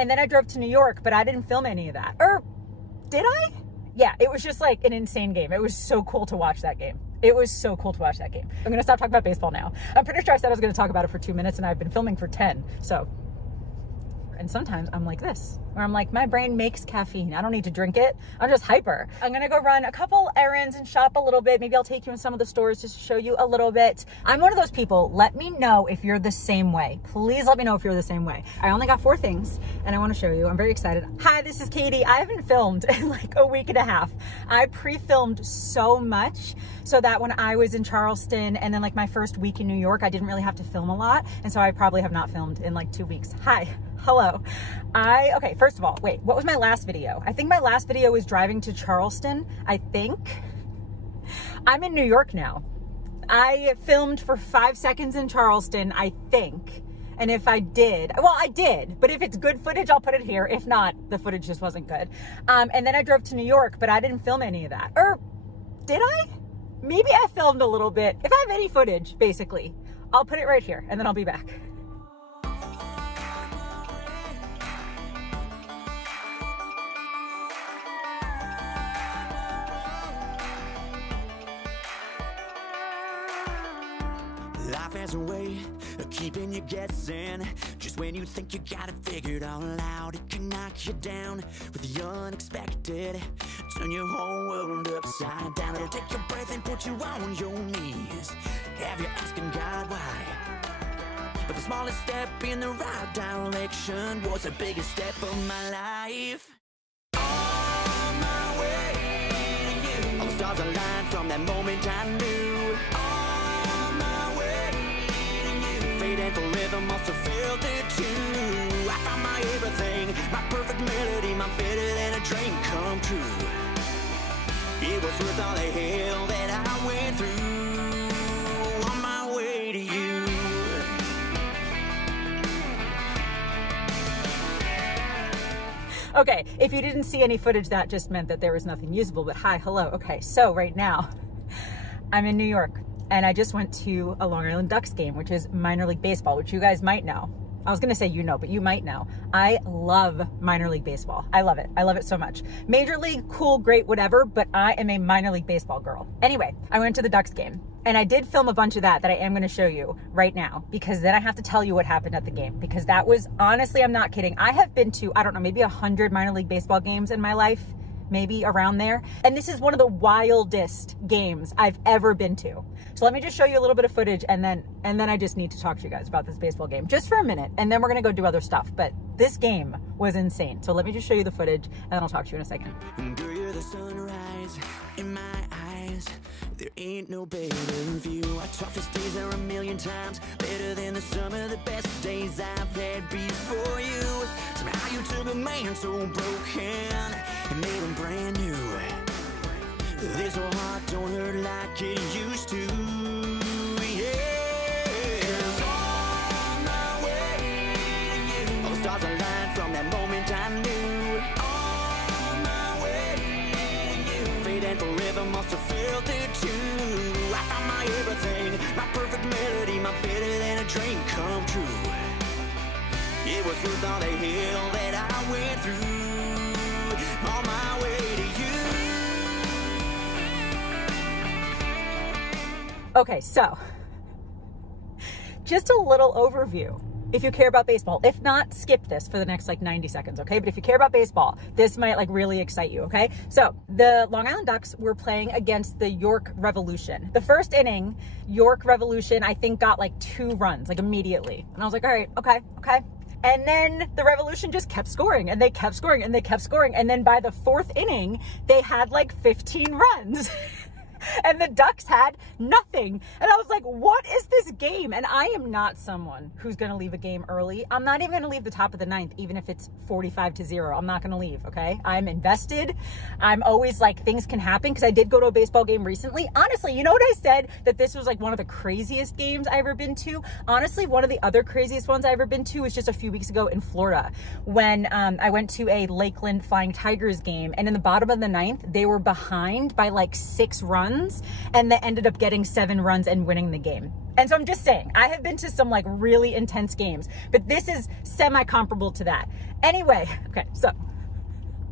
And then I drove to New York, but I didn't film any of that. Or did I? Yeah, it was just like an insane game. It was so cool to watch that game. It was so cool to watch that game. I'm gonna stop talking about baseball now. I'm pretty sure I said I was gonna talk about it for 2 minutes and I've been filming for 10, so. And sometimes I'm like this, where I'm like, my brain makes caffeine. I don't need to drink it. I'm just hyper. I'm gonna go run a couple errands and shop a little bit. Maybe I'll take you in some of the stores just to show you a little bit. I'm one of those people. Let me know if you're the same way. Please let me know if you're the same way. I only got 4 things and I wanna show you. I'm very excited. Hi, this is Katie. I haven't filmed in like a week and a half. I pre-filmed so much so that when I was in Charleston and then like my first week in New York, I didn't really have to film a lot. And so I probably have not filmed in like 2 weeks. Hi. Hello. Okay, first of all, wait, what was my last video? I think my last video was driving to Charleston, I think. I'm in New York now. I filmed for 5 seconds in Charleston, I think. And if I did, well, I did, but if it's good footage, I'll put it here. If not, the footage just wasn't good. And then I drove to New York, but I didn't film any of that. Or did I? Maybe I filmed a little bit. If I have any footage, basically, I'll put it right here and then I'll be back. Life has a way of keeping you guessing. Just when you think you got it figured all out, it can knock you down with the unexpected. Turn your whole world upside down. It'll take your breath and put you on your knees. Have you asking God why? But the smallest step in the right direction was the biggest step of my life. On my way to you. All the stars aligned from that moment I knew. And forever must have felt it too. I found my everything, my perfect melody, my better than a dream come true. It was worth all the hell that I went through. On my way to you. Okay, if you didn't see any footage, that just meant that there was nothing usable, but hi, hello. Okay, so right now, I'm in New York. And I just went to a Long Island Ducks game, which is minor league baseball, which you guys might know. I was gonna say you know, but you might know. I love minor league baseball. I love it. I love it so much. Major league, cool, great, whatever, but I am a minor league baseball girl. Anyway, I went to the Ducks game and I did film a bunch of that I am gonna show you right now, because then I have to tell you what happened at the game, because that was, honestly, I'm not kidding. I have been to, I don't know, maybe 100 minor league baseball games in my life. Maybe around there. And this is one of the wildest games I've ever been to. So let me just show you a little bit of footage and then I just need to talk to you guys about this baseball game just for a minute. And then we're gonna go do other stuff. But this game was insane. So let me just show you the footage and then I'll talk to you in a second. Girl, you're the sunrise in my eyes. There ain't no better view. Our toughest days are 1,000,000 times better than the sum of the best days I've had before you. Somehow you took a man so broken and made him brand new. This old heart don't hurt like it used to. Yeah. On my way to you. All the stars aligned from that moment I knew. On my way to you. Fate and forever must have felt it too. I found my everything, my perfect melody, my better than a dream come true. It was worth all the hell that I went through. On my way to you. Okay, so just a little overview. If you care about baseball, if not, skip this for the next like 90 seconds, okay? But if you care about baseball, this might like really excite you, okay? So the Long Island Ducks were playing against the York Revolution. The first inning, York Revolution, I think got like 2 runs, like immediately. And I was like, all right, okay. And then the Revolution just kept scoring and they kept scoring and they kept scoring. And then by the 4th inning, they had like 15 runs. And the Ducks had nothing. And I was like, what is this game? And I am not someone who's going to leave a game early. I'm not even going to leave the top of the 9th, even if it's 45-0. I'm not going to leave, okay? I'm invested. I'm always like, things can happen, because I did go to a baseball game recently. Honestly, you know what I said? That this was like one of the craziest games I ever been to? Honestly, one of the other craziest ones I ever been to was just a few weeks ago in Florida, when I went to a Lakeland Flying Tigers game, and in the bottom of the 9th, they were behind by like 6 runs. runs, and they ended up getting 7 runs and winning the game. And so I'm just saying, I have been to some like really intense games, but this is semi-comparable to that. Anyway, okay, so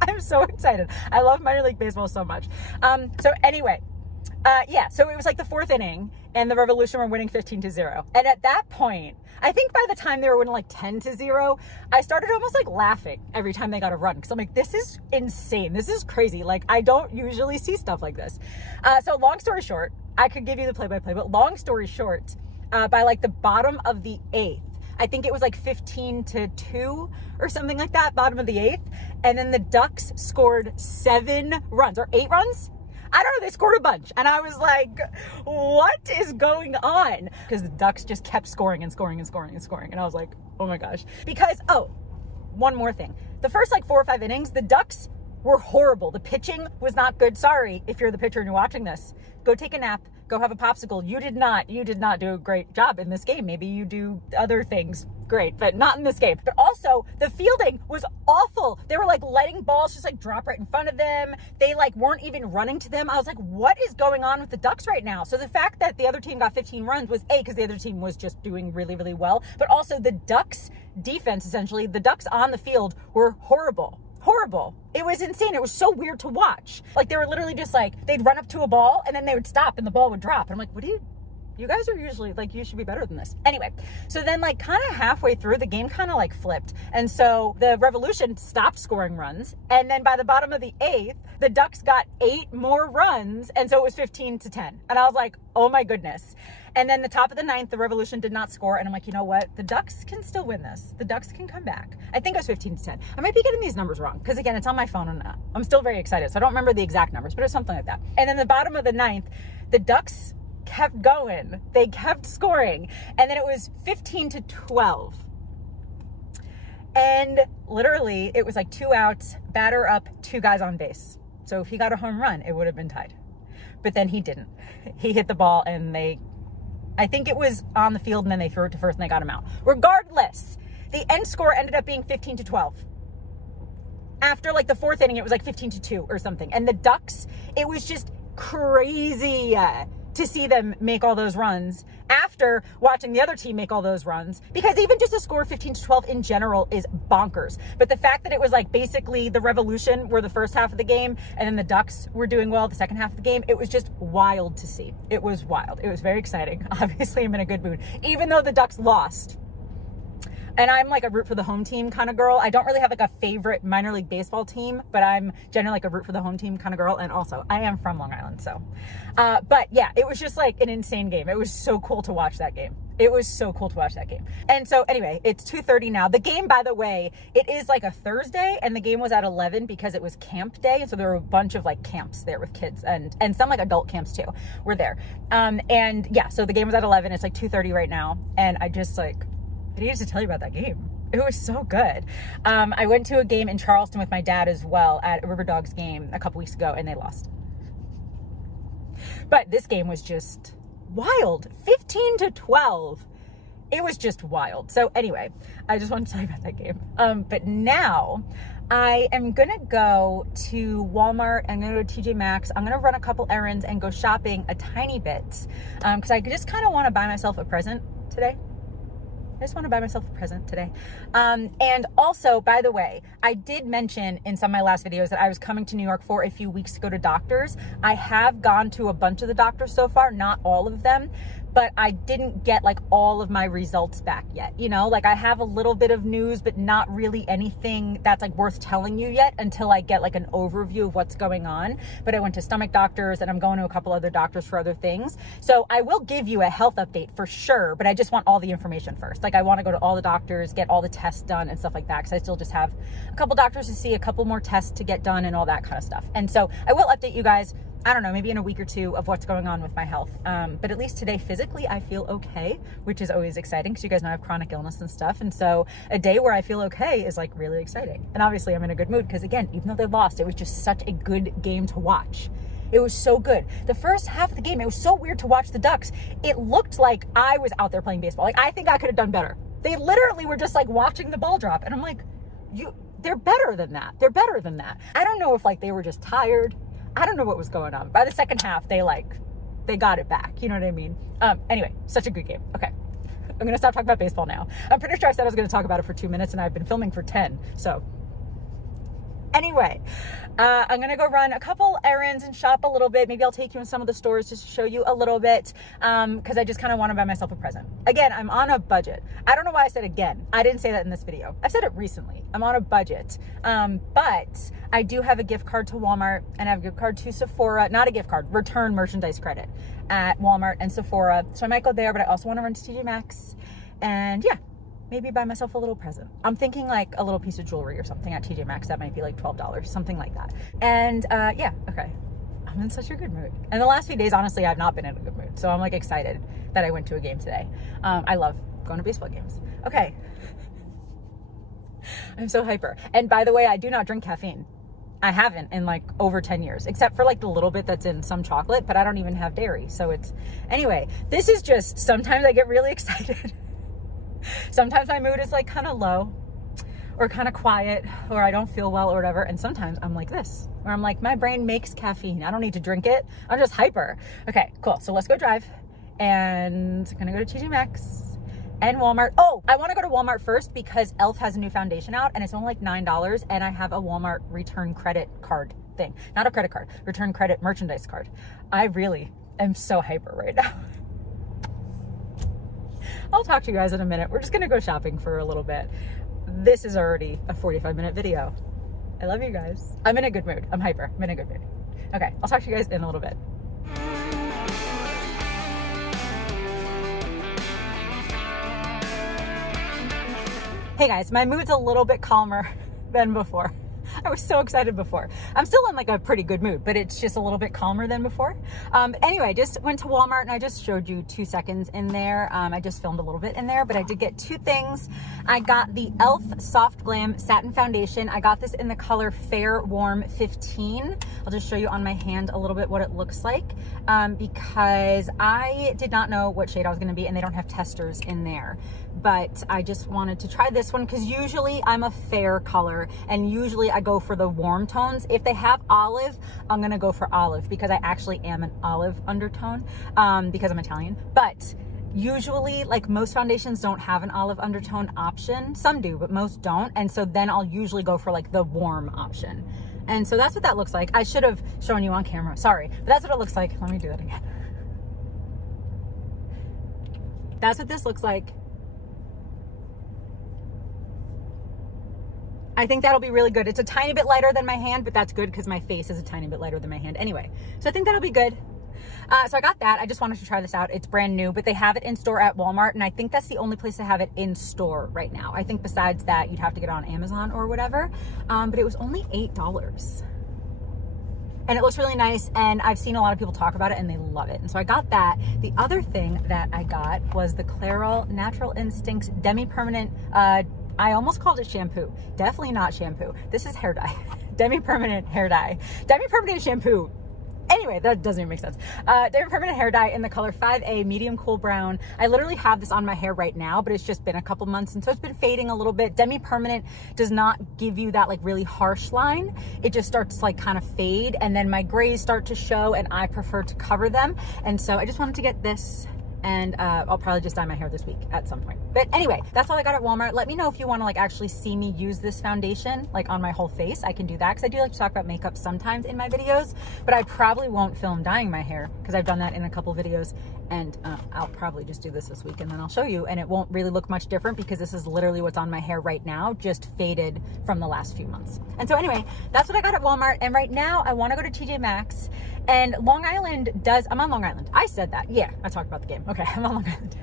I'm so excited. I love minor league baseball so much. So anyway, yeah, so it was like the 4th inning and the Revolution were winning 15-0. And at that point, I think by the time they were winning like 10-0, I started almost like laughing every time they got a run. Cause I'm like, this is insane. This is crazy. Like I don't usually see stuff like this. So long story short, I could give you the play-by-play, but long story short, by like the bottom of the 8th, I think it was like 15-2 or something like that, bottom of the 8th. And then the Ducks scored 7 runs or 8 runs. I don't know, they scored a bunch. And I was like, what is going on? Because the Ducks just kept scoring and scoring and scoring and scoring. And I was like, oh my gosh. Because, oh, one more thing. The first like 4 or 5 innings, the Ducks were horrible. The pitching was not good. Sorry if you're the pitcher and you're watching this. Go take a nap. Go have a popsicle. You did not do a great job in this game. Maybe you do other things great, but not in this game. But also the fielding was awful. They were like letting balls just like drop right in front of them. They like weren't even running to them. I was like, what is going on with the Ducks right now? So the fact that the other team got 15 runs was because the other team was just doing really, really well. But also the Ducks defense, essentially, the Ducks on the field were horrible. Horrible. It was insane. It was so weird to watch. Like they were literally just like, they'd run up to a ball and then they would stop and the ball would drop. And I'm like, what do you guys are usually like, you should be better than this. Anyway, so then like kind of halfway through the game kind of like flipped. And so the Revolution stopped scoring runs. And then by the bottom of the 8th, the Ducks got 8 more runs. And so it was 15-10. And I was like, oh my goodness. And then the top of the 9th, the Revolution did not score. And I'm like, you know what? The Ducks can still win this. The Ducks can come back. I think it was 15-10. I might be getting these numbers wrong because again, it's on my phone and I'm still very excited. So I don't remember the exact numbers, but it's something like that. And then the bottom of the 9th, the Ducks kept going. They kept scoring. And then it was 15-12. And literally it was like 2 outs, batter up, 2 guys on base. So if he got a home run, it would have been tied. But then he didn't. He hit the ball and I think it was on the field and then they threw it to first and they got him out. Regardless, the end score ended up being 15-12. After like the 4th inning, it was like 15-2 or something. And the Ducks, it was just crazy to see them make all those runs after watching the other team make all those runs, because even just a score of 15-12 in general is bonkers. But the fact that it was like basically the Revolution were the first half of the game and then the Ducks were doing well the second half of the game, it was just wild to see. It was wild. It was very exciting. Obviously, I'm in a good mood, even though the Ducks lost. And I'm like a root for the home team kind of girl. I don't really have like a favorite minor league baseball team, but I'm generally like a root for the home team kind of girl. And also I am from Long Island. So, but yeah, it was just like an insane game. It was so cool to watch that game. It was so cool to watch that game. And so anyway, it's 2:30 now. The game, by the way, it is like a Thursday and the game was at 11 because it was camp day. And so there were a bunch of like camps there with kids and some like adult camps too were there. And yeah, so the game was at 11. It's like 2:30 right now. And I just like, I needed to tell you about that game. It was so good. I went to a game in Charleston with my dad as well at a River Dogs game a couple weeks ago and they lost. But this game was just wild. 15-12. It was just wild. So anyway, I just wanted to tell you about that game. But now I am gonna go to Walmart. I'm gonna go to TJ Maxx. I'm gonna run a couple errands and go shopping a tiny bit because I just kind of want to buy myself a present today. I just want to buy myself a present today. And also, by the way, I did mention in some of my last videos that I was coming to New York for a few weeks to go to doctors. I have gone to a bunch of the doctors so far, not all of them, but I didn't get like all of my results back yet. You know, like I have a little bit of news, but not really anything that's like worth telling you yet until I get like an overview of what's going on. But I went to stomach doctors and I'm going to a couple other doctors for other things. So I will give you a health update for sure, but I just want all the information first. Like I want to go to all the doctors, get all the tests done and stuff like that. Cause I still just have a couple doctors to see, a couple more tests to get done and all that kind of stuff. And so I will update you guys, I don't know, maybe in a week or two of what's going on with my health. But at least today, physically, I feel okay, which is always exciting because you guys know I have chronic illness and stuff. And so a day where I feel okay is like really exciting. And obviously I'm in a good mood because again, even though they lost, it was just such a good game to watch. It was so good. The first half of the game, it was so weird to watch the Ducks. It looked like I was out there playing baseball. Like I think I could have done better. They literally were just like watching the ball drop. And I'm like, they're better than that. They're better than that. I don't know if like they were just tired. I don't know what was going on. By the second half, they got it back. You know what I mean? Anyway, such a good game. Okay. I'm going to stop talking about baseball now. I'm pretty sure I said I was going to talk about it for 2 minutes and I've been filming for 10. So anyway, I'm going to go run a couple errands and shop a little bit. Maybe I'll take you in some of the stores just to show you a little bit. Cause I just kind of want to buy myself a present. Again, I'm on a budget. I don't know why I said again. I didn't say that in this video. I've said it recently. I'm on a budget. But I do have a gift card to Walmart and I have a gift card to Sephora, not a gift card, return merchandise credit at Walmart and Sephora. So I might go there, but I also want to run to TJ Maxx and yeah, maybe buy myself a little present. I'm thinking like a little piece of jewelry or something at TJ Maxx that might be like $12, something like that. And yeah, okay. I'm in such a good mood. And the last few days, honestly, I've not been in a good mood. So I'm like excited that I went to a game today. I love going to baseball games. Okay. I'm so hyper. And by the way, I do not drink caffeine. I haven't in like over 10 years, except for like the little bit that's in some chocolate, but I don't even have dairy. So it's, anyway, this is just, sometimes I get really excited. Sometimes my mood is like kind of low or kind of quiet or I don't feel well or whatever. And sometimes I'm like this, where I'm like, my brain makes caffeine. I don't need to drink it. I'm just hyper. Okay, cool. So let's go drive and I'm gonna go to TJ Maxx and Walmart. Oh, I want to go to Walmart first because e.l.f. has a new foundation out and it's only like $9 and I have a Walmart return credit card thing. Not a credit card, return credit merchandise card. I really am so hyper right now. I'll talk to you guys in a minute. We're just going to go shopping for a little bit. This is already a 45-minute video. I love you guys. I'm in a good mood. I'm hyper. I'm in a good mood. Okay, I'll talk to you guys in a little bit. Hey guys, my mood's a little bit calmer than before. I was so excited before. I'm still in like a pretty good mood, but it's just a little bit calmer than before. Anyway, I just went to Walmart and I just showed you 2 seconds in there. I just filmed a little bit in there, but I did get 2 things. I got the e.l.f. Soft Glam Satin Foundation. I got this in the color Fair Warm 15. I'll just show you on my hand a little bit what it looks like because I did not know what shade I was gonna be and they don't have testers in there. But I just wanted to try this one because usually I'm a fair color and usually I go for the warm tones. If they have olive, I'm gonna go for olive because I actually am an olive undertone because I'm Italian. But usually like most foundations don't have an olive undertone option. Some do, but most don't. And so then I'll usually go for like the warm option. And so that's what that looks like. I should have shown you on camera, sorry, but that's what it looks like. Let me do that again. That's what this looks like. I think that'll be really good. It's a tiny bit lighter than my hand, but that's good because my face is a tiny bit lighter than my hand anyway. So I think that'll be good. So I got that. I just wanted to try this out. It's brand new, but they have it in store at Walmart. And I think that's the only place to have it in store right now. I think besides that, you'd have to get it on Amazon or whatever. But it was only $8. And it looks really nice. And I've seen a lot of people talk about it and they love it. And so I got that. The other thing that I got was the Clairol Natural Instincts Demi-Permanent, I almost called it shampoo. Definitely not shampoo. This is hair dye. Demi-permanent hair dye. Demi-permanent shampoo. Anyway, that doesn't even make sense. Demi-permanent hair dye in the color 5A, medium cool brown. I literally have this on my hair right now, but it's just been a couple months, and so it's been fading a little bit. Demi-permanent does not give you that like really harsh line. It just starts to like kind of fade, and then my grays start to show, and I prefer to cover them. And so I just wanted to get this. And I'll probably just dye my hair this week at some point. But anyway, that's all I got at Walmart. Let me know if you want to like actually see me use this foundation like on my whole face. I can do that because I do like to talk about makeup sometimes in my videos, but I probably won't film dyeing my hair because I've done that in a couple videos. And I'll probably just do this week and then I'll show you, and it won't really look much different because this is literally what's on my hair right now, just faded from the last few months. And so anyway, that's what I got at Walmart. And right now I want to go to TJ Maxx, and Long Island does, I'm on Long Island. I said that. Yeah, I talked about the game. Okay, I'm on Long Island.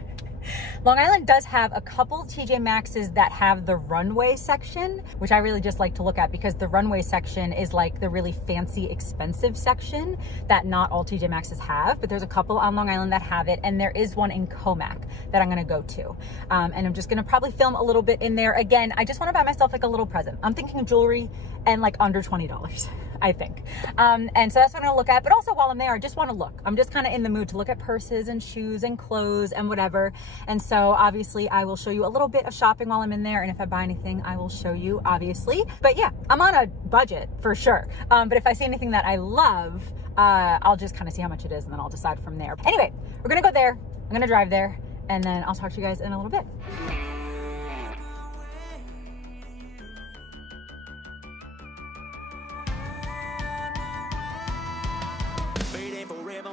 Long Island does have a couple TJ Maxxes that have the runway section, which I really just like to look at because the runway section is like the really fancy, expensive section that not all TJ Maxxes have, but there's a couple on Long Island that have it, and there is one in Comac that I'm gonna go to. And I'm just gonna probably film a little bit in there. Again, I just wanna buy myself like a little present. I'm thinking jewelry and like under $20. I think. And so that's what I'm gonna look at. But also while I'm there, I just want to look. I'm just kind of in the mood to look at purses and shoes and clothes and whatever. And so obviously I will show you a little bit of shopping while I'm in there. And if I buy anything, I will show you, obviously. But yeah, I'm on a budget for sure. But if I see anything that I love, I'll just kind of see how much it is and then I'll decide from there. Anyway, we're gonna go there. I'm gonna drive there and then I'll talk to you guys in a little bit.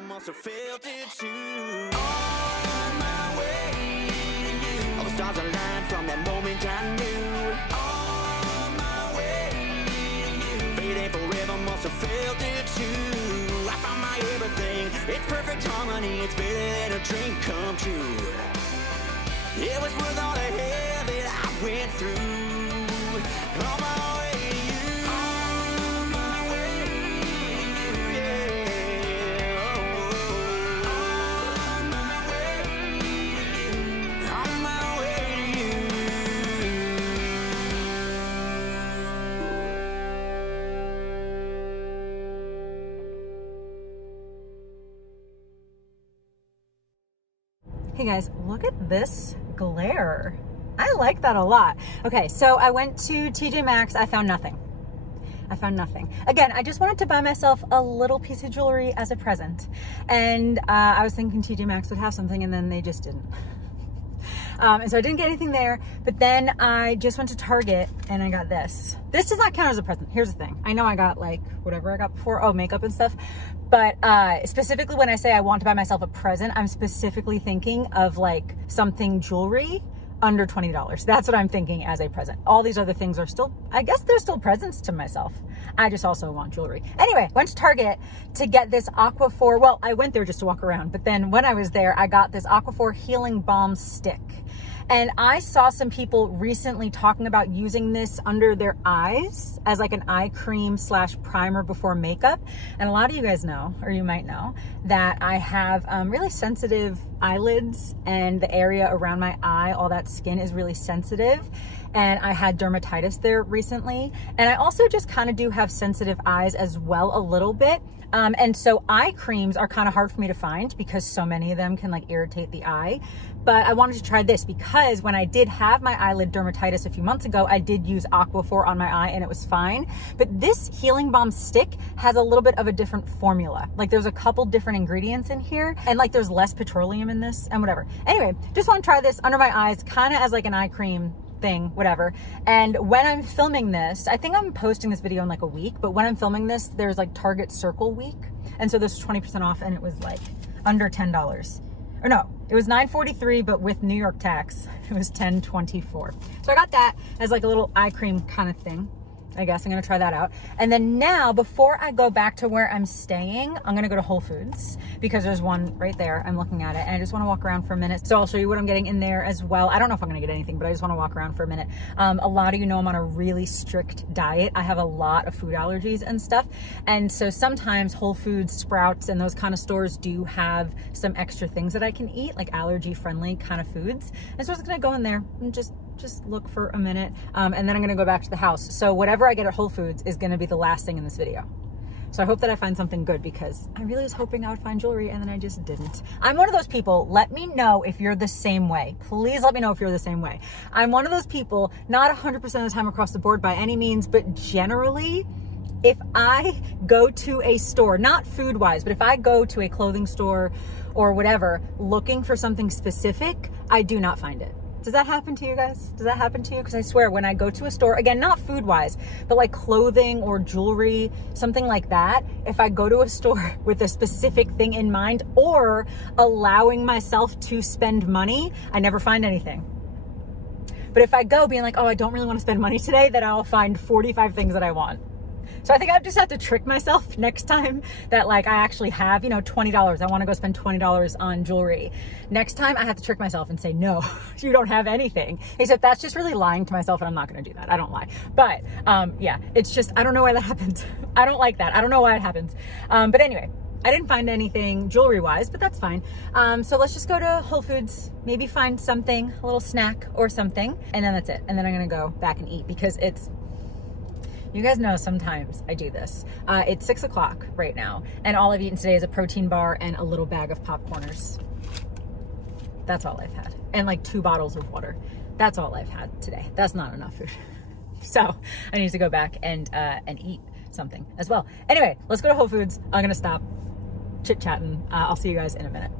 Must have felt it too. On my way to you. All the stars aligned from that moment I knew. On my way to you. Fading forever, must have felt it too. I found my everything. It's perfect harmony. It's better than a dream come true. It was worth all the hell that I went through. On my way to you. On my way to you. Yeah. Hey guys, look at this glare. I like that a lot. Okay, so I went to TJ Maxx. I found nothing. I found nothing. Again, I just wanted to buy myself a little piece of jewelry as a present. And I was thinking TJ Maxx would have something and then they just didn't. And so I didn't get anything there, but then I just went to Target and I got this. This does not count as a present. Here's the thing. I know I got like whatever I got before, oh, makeup and stuff. But specifically when I say I want to buy myself a present, I'm specifically thinking of like something jewelry under $20. That's what I'm thinking as a present. All these other things are still, I guess they're still presents to myself. I just also want jewelry. Anyway, went to Target to get this Aquaphor. Well, I went there just to walk around, but then when I was there, I got this Aquaphor Healing Balm Stick. And I saw some people recently talking about using this under their eyes as like an eye cream / primer before makeup. And a lot of you guys know, or you might know, that I have really sensitive eyelids and the area around my eye, all that skin is really sensitive. And I had dermatitis there recently. And I also just kind of do have sensitive eyes as well a little bit. And so eye creams are kind of hard for me to find because so many of them can like irritate the eye. But I wanted to try this because when I did have my eyelid dermatitis a few months ago, I did use Aquaphor on my eye and it was fine. But this Healing Balm Stick has a little bit of a different formula. Like there's a couple different ingredients in here and like there's less petroleum in this and whatever. Anyway, just want to try this under my eyes kind of as like an eye cream thing, whatever. And when I'm filming this, I think I'm posting this video in like a week, but when I'm filming this, there's like Target Circle Week. And so this was 20% off and it was like under $10. Or no, it was $9.43, but with New York tax, it was $10.24. So I got that as like a little eye cream kind of thing. I guess I'm gonna try that out. And then now, before I go back to where I'm staying, I'm gonna go to Whole Foods because there's one right there. I'm looking at it and I just wanna walk around for a minute. So I'll show you what I'm getting in there as well. I don't know if I'm gonna get anything, but I just wanna walk around for a minute. A lot of you know I'm on a really strict diet. I have a lot of food allergies and stuff. And so sometimes Whole Foods, Sprouts, and those kind of stores do have some extra things that I can eat, like allergy friendly kind of foods. And so I'm just gonna go in there and just look for a minute. And then I'm gonna go back to the house. So whatever I get at Whole Foods is gonna be the last thing in this video. So I hope that I find something good because I really was hoping I would find jewelry and then I just didn't. I'm one of those people, let me know if you're the same way. Please let me know if you're the same way. I'm one of those people, not 100% of the time across the board by any means, but generally, if I go to a store, not food wise, but if I go to a clothing store or whatever, looking for something specific, I do not find it. Does that happen to you guys? Does that happen to you? Because I swear when I go to a store, again, not food wise, but like clothing or jewelry, something like that, if I go to a store with a specific thing in mind or allowing myself to spend money, I never find anything. But if I go being like, oh, I don't really want to spend money today, then I'll find 45 things that I want. So I think I just have to trick myself next time that like I actually have, you know, $20. I want to go spend $20 on jewelry. Next time I have to trick myself and say, no, you don't have anything. Except that's just really lying to myself and I'm not going to do that. I don't lie. But yeah, it's just, I don't know why that happens. I don't like that. I don't know why it happens. But anyway, I didn't find anything jewelry wise, but that's fine. So let's just go to Whole Foods, maybe find something, a little snack or something. And then that's it. And then I'm going to go back and eat because it's You guys know sometimes I do this. It's 6 o'clock right now, and all I've eaten today is a protein bar and a little bag of popcorners. That's all I've had. And like 2 bottles of water. That's all I've had today. That's not enough food. So I need to go back and eat something as well. Anyway, let's go to Whole Foods. I'm gonna stop chit-chatting. I'll see you guys in a minute.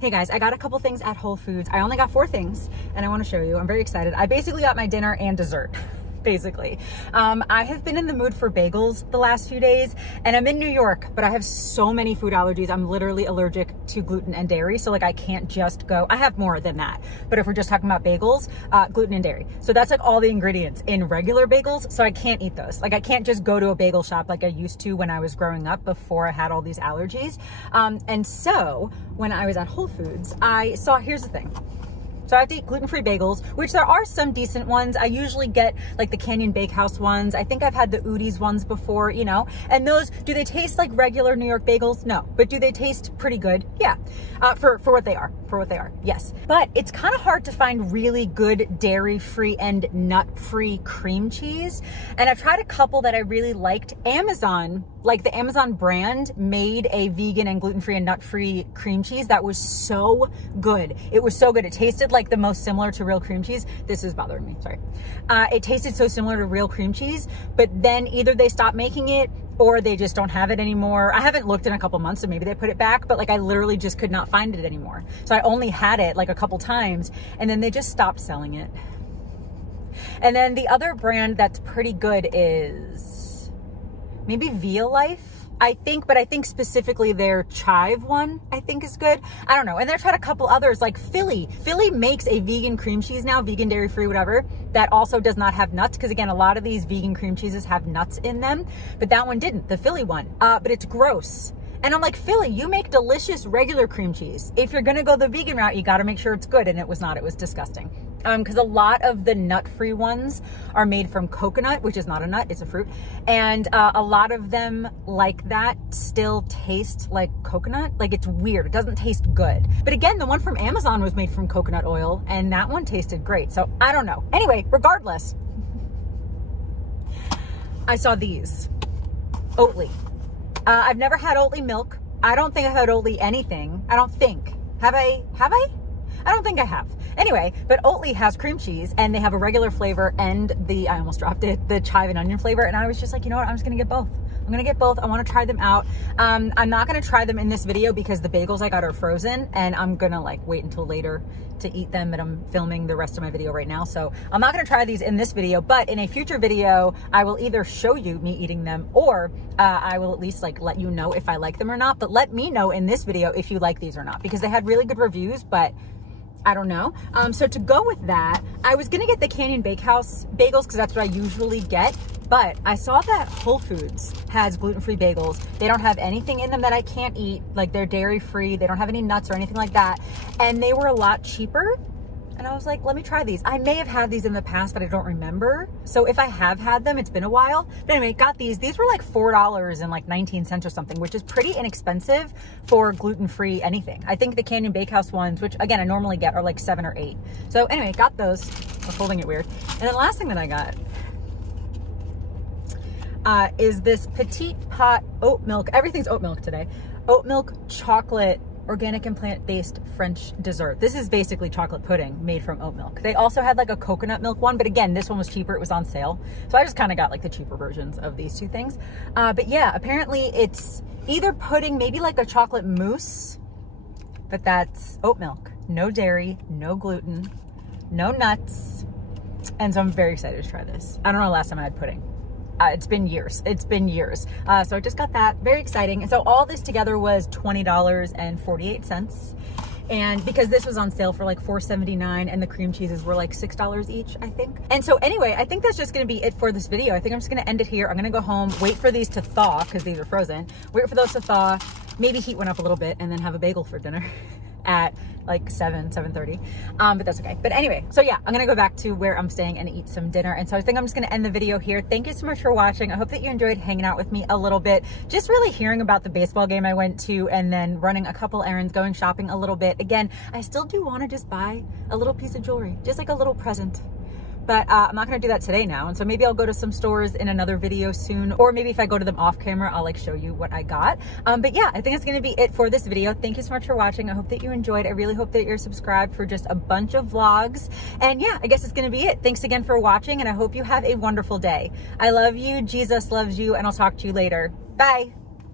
Hey guys, I got a couple things at Whole Foods. I only got 4 things and I want to show you. I'm very excited. I basically got my dinner and dessert. Basically. I have been in the mood for bagels the last few days, and I'm in New York, but I have so many food allergies. I'm literally allergic to gluten and dairy. So like I can't just go, I have more than that. But if we're just talking about bagels, gluten and dairy. So that's like all the ingredients in regular bagels. So I can't eat those. Like I can't just go to a bagel shop like I used to when I was growing up before I had all these allergies. And so when I was at Whole Foods, I saw, here's the thing. So I have to eat gluten-free bagels, which there are some decent ones. I usually get like the Canyon Bakehouse ones. I think I've had the Udi's ones before, you know, and those, do they taste like regular New York bagels? No, but do they taste pretty good? Yeah, for what they are, yes. But it's kind of hard to find really good dairy-free and nut-free cream cheese. And I've tried a couple that I really liked. Amazon, like the Amazon brand, made a vegan and gluten-free and nut-free cream cheese that was so good. It was so good. It tasted like the most similar to real cream cheese. This is bothering me, sorry. It tasted so similar to real cream cheese, but then either they stopped making it or they just don't have it anymore. I haven't looked in a couple months, so maybe they put it back, but like I literally just could not find it anymore. So I only had it like a couple times and then they just stopped selling it. And then the other brand that's pretty good is maybe Via Life, I think, but I think specifically their chive one, I think is good. I don't know. And they've tried a couple others like Philly. Philly makes a vegan cream cheese now, vegan, dairy free, whatever, that also does not have nuts. Cause again, a lot of these vegan cream cheeses have nuts in them, but that one didn't, the Philly one, but it's gross. And I'm like, Philly, you make delicious regular cream cheese. If you're gonna go the vegan route, you gotta make sure it's good. And it was not, it was disgusting. Because a lot of the nut-free ones are made from coconut, which is not a nut, it's a fruit. And a lot of them like that still taste like coconut. Like it's weird, it doesn't taste good. But again, the one from Amazon was made from coconut oil and that one tasted great. So I don't know. Anyway, regardless, I saw these, Oatly. I've never had Oatly milk. I don't think I've had Oatly anything. I don't think. Have I? I don't think I have. Anyway, but Oatly has cream cheese and they have a regular flavor and the, I almost dropped it, the chive and onion flavor. And I was just like, you know what? I'm just gonna get both. I'm gonna get both. I wanna try them out. I'm not gonna try them in this video because the bagels I got are frozen and I'm gonna like wait until later to eat them, and I'm filming the rest of my video right now. So I'm not gonna try these in this video, but in a future video, I will either show you me eating them or I will at least like let you know if I like them or not. But let me know in this video if you like these or not, because they had really good reviews, but I don't know. So to go with that, I was gonna get the Canyon Bakehouse bagels because that's what I usually get, but I saw that Whole Foods has gluten-free bagels. They don't have anything in them that I can't eat. Like they're dairy-free. They don't have any nuts or anything like that. And they were a lot cheaper. And I was like, let me try these. I may have had these in the past, but I don't remember. So if I have had them, it's been a while. But anyway, got these. These were like $4.19 or something, which is pretty inexpensive for gluten-free anything. I think the Canyon Bakehouse ones, which again, I normally get, are like 7 or 8. So anyway, got those. I'm holding it weird. And then the last thing that I got is this Petite Pot oat milk. Everything's oat milk today. Oat milk chocolate organic and plant-based French dessert. This is basically chocolate pudding made from oat milk. They also had like a coconut milk one, but again, this one was cheaper. It was on sale. So I just kind of got like the cheaper versions of these two things. But yeah, apparently it's either pudding, maybe like a chocolate mousse, but that's oat milk. No dairy, no gluten, no nuts. And so I'm very excited to try this. I don't know the last time I had pudding. It's been years. It's been years. So I just got that. Very exciting. And so all this together was $20.48. And because this was on sale for like $4.79 and the cream cheeses were like $6 each, I think. And so anyway, I think that's just going to be it for this video. I think I'm just going to end it here. I'm going to go home, wait for these to thaw because these are frozen. Wait for those to thaw, maybe heat one up a little bit and then have a bagel for dinner at like 7:30. But that's okay. But anyway, so yeah, I'm gonna go back to where I'm staying and eat some dinner. And so I think I'm just gonna end the video here. Thank you so much for watching. I hope that you enjoyed hanging out with me a little bit, just really hearing about the baseball game I went to and then running a couple errands, going shopping a little bit. Again, I still do want to just buy a little piece of jewelry, just like a little present but I'm not gonna do that today now. And so maybe I'll go to some stores in another video soon, or maybe if I go to them off camera, I'll like show you what I got. But yeah, I think it's gonna be it for this video. Thank you so much for watching. I hope that you enjoyed. I really hope that you're subscribed for just a bunch of vlogs. And yeah, I guess it's gonna be it. Thanks again for watching, and I hope you have a wonderful day. I love you, Jesus loves you, and I'll talk to you later. Bye.